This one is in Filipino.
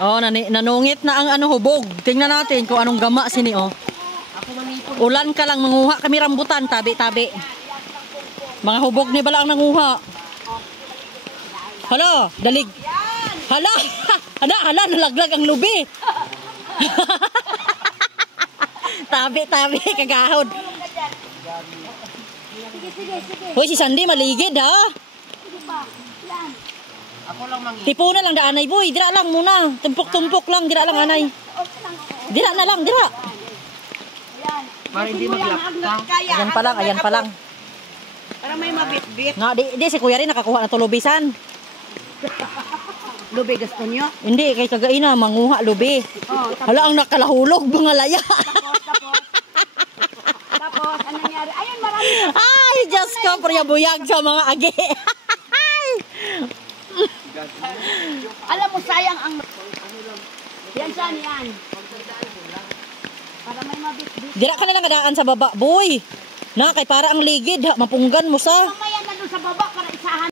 Oh, nanungit na ang ano hubog. Tingnan natin kung anong gama sini oh. Ulan ka lang manguha kami rambutan, tabi-tabi. Mga hubog ni bala ang nanguha. Hala, dalig. Hala, hala, nalaglag ang lubi. Tabi-tabi kagahod. Sige. Hoy, si Sandy maligid ha. Ako lang tipo na lang daanay boy, dira lang muna. Tumpok-tumpok lang, dira lang anay. Dira na lang, dira. Para hindi maglaptang. Ayan pa lang. Para may mabit-bit. Nga, di si Kuya rin nakakuha na tulubisan. Lubi gusto nyo? Hindi, kay kagaina, manguha lubi. Oh, hala, ang nakalahulog, mga laya. Tapos, ano nangyari? Ayun, marami. Ay, Diyos ko, buyag sa mga agi. Alam mo, sayang ang... Yan saan yan? Para may mabit-bit. Dira ka nilang kadaan sa baba, boy. Na, kay para ang ligid, mapunggan mo sa... Mamaya na doon sa baba para isahan.